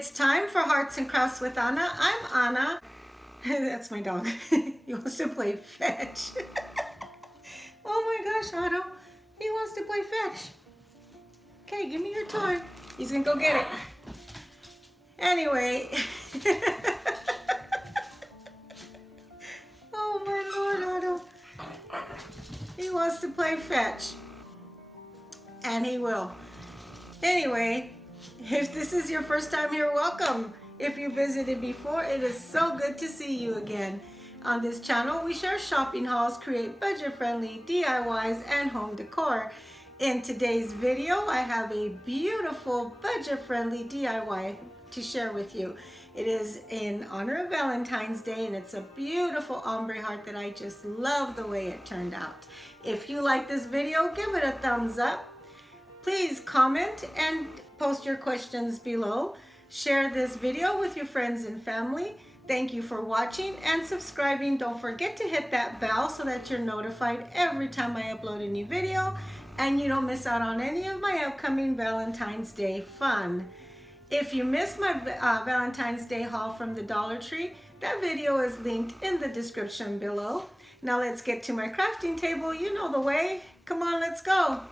It's time for Hearts and Crafts with Anna. I'm Anna. That's my dog. He wants to play fetch. Oh my gosh, Otto. He wants to play fetch. Okay, give me your toy. He's gonna go get it. Anyway. Oh my Lord, Otto. He wants to play fetch. And he will. Anyway, if this is your first time here, welcome. If you visited before, it is so good to see you again. On this channel, we share shopping hauls, create budget-friendly DIYs, and home decor. In today's video, I have a beautiful budget-friendly DIY to share with you. It is in honor of Valentine's Day, and it's a beautiful ombre heart that I just love the way it turned out. If you like this video, give it a thumbs up. Please comment and post your questions below. Share this video with your friends and family. Thank you for watching and subscribing. Don't forget to hit that bell so that you're notified every time I upload a new video and you don't miss out on any of my upcoming Valentine's Day fun. If you missed my Valentine's Day haul from the Dollar Tree, that video is linked in the description below. Now let's get to my crafting table. You know the way. Come on, let's go.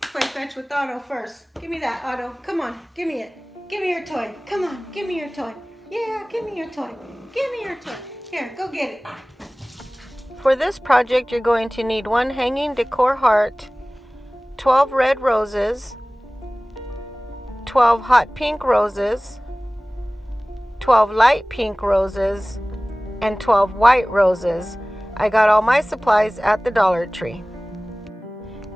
Play fetch with Otto first. Give me that, Otto. Come on, give me it. Give me your toy. Come on, give me your toy. Yeah, give me your toy. Give me your toy. Here, go get it. For this project, you're going to need one hanging decor heart, 12 red roses, 12 hot pink roses, 12 light pink roses, and 12 white roses. I got all my supplies at the Dollar Tree.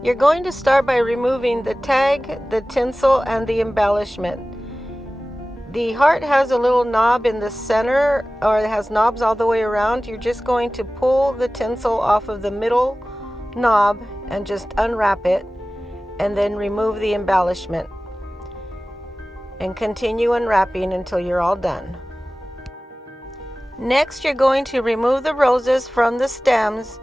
You're going to start by removing the tag, the tinsel, and the embellishment. The heart has a little knob in the center, or it has knobs all the way around. You're just going to pull the tinsel off of the middle knob and just unwrap it, and then remove the embellishment. And continue unwrapping until you're all done. Next, you're going to remove the roses from the stems,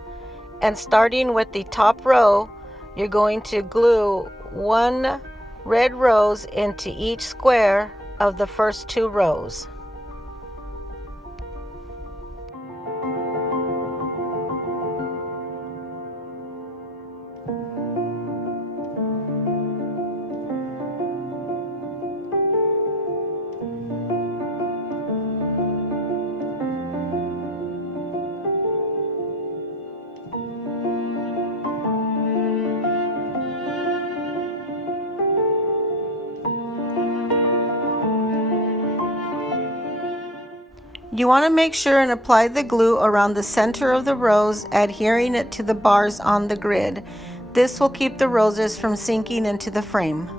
and starting with the top row, you're going to glue one red rose into each square of the first two rows. You want to make sure and apply the glue around the center of the rose, adhering it to the bars on the grid. This will keep the roses from sinking into the frame.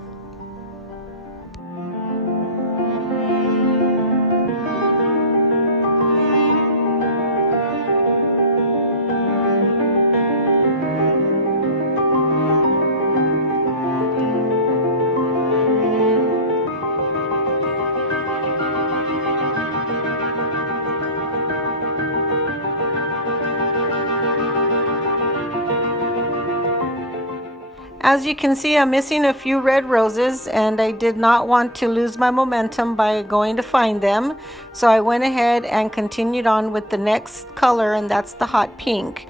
As you can see, I'm missing a few red roses, and I did not want to lose my momentum by going to find them. So I went ahead and continued on with the next color, and that's the hot pink.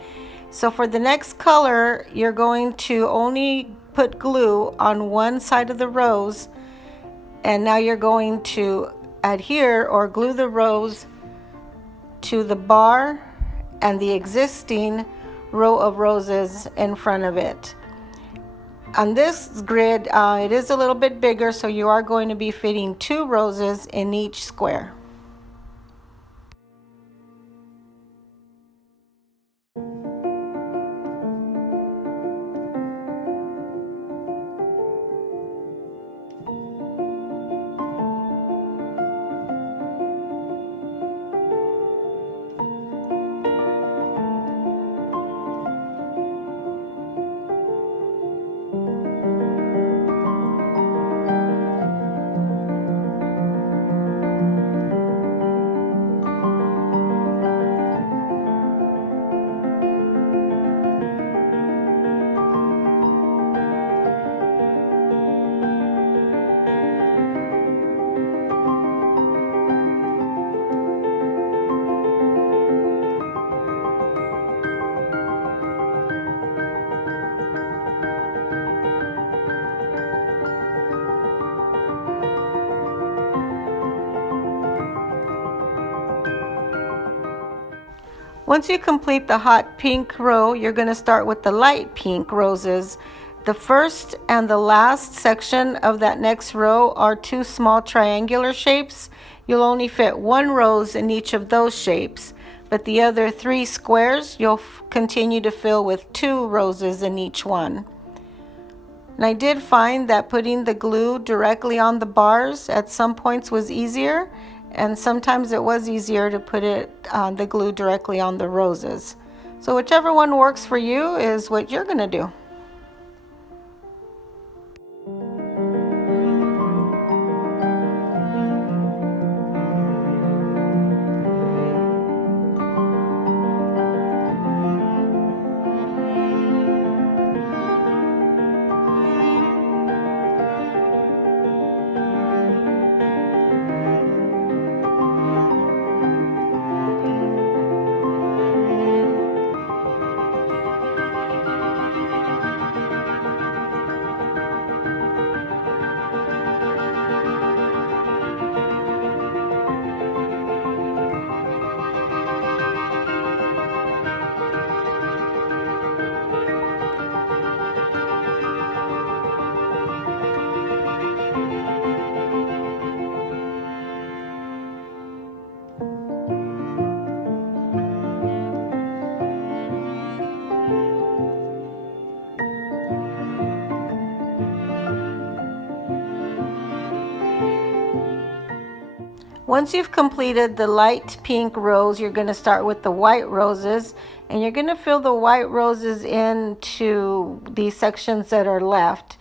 So for the next color, you're going to only put glue on one side of the rose, and now you're going to adhere or glue the rose to the bar and the existing row of roses in front of it. On this grid, it is a little bit bigger, so you are going to be fitting 2 roses in each square. Once you complete the hot pink row, you're going to start with the light pink roses. The first and the last section of that next row are two small triangular shapes. You'll only fit one rose in each of those shapes, but the other three squares you'll continue to fill with two roses in each one. And I did find that putting the glue directly on the bars at some points was easier, and sometimes it was easier to put the glue directly on the roses. So whichever one works for you is what you're going to do. Once you've completed the light pink rose, you're going to start with the white roses, and you're going to fill the white roses into the sections that are left.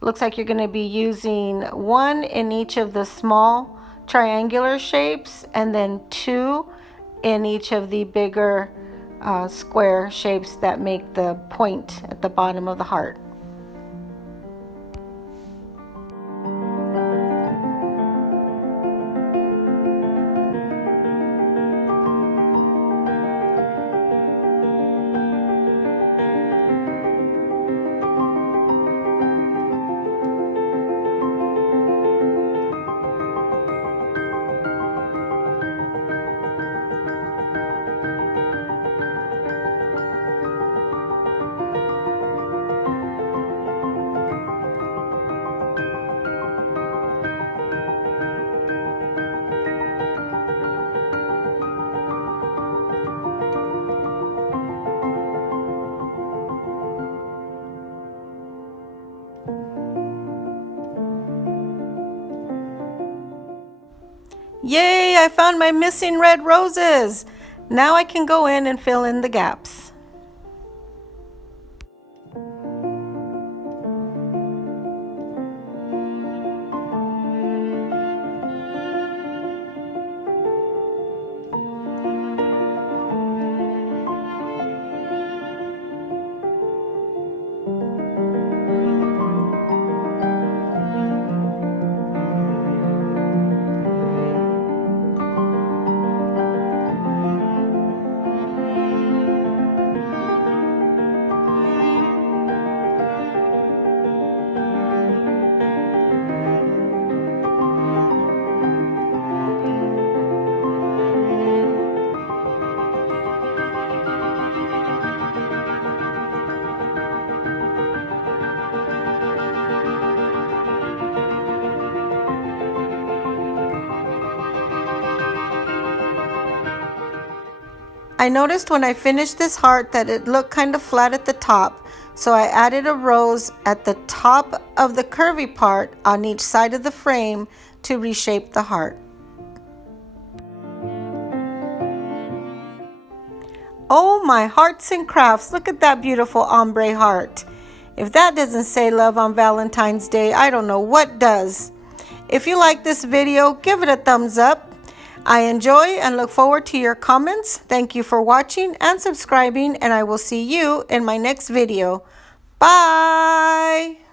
Looks like you're going to be using one in each of the small triangular shapes, and then two in each of the bigger square shapes that make the point at the bottom of the heart. Yay, I found my missing red roses. Now I can go in and fill in the gaps. I noticed when I finished this heart that it looked kind of flat at the top, so I added a rose at the top of the curvy part on each side of the frame to reshape the heart. Oh my hearts and crafts, look at that beautiful ombre heart. If that doesn't say love on Valentine's Day, I don't know what does. If you like this video, give it a thumbs up. I enjoy and look forward to your comments. Thank you for watching and subscribing, and I will see you in my next video. Bye!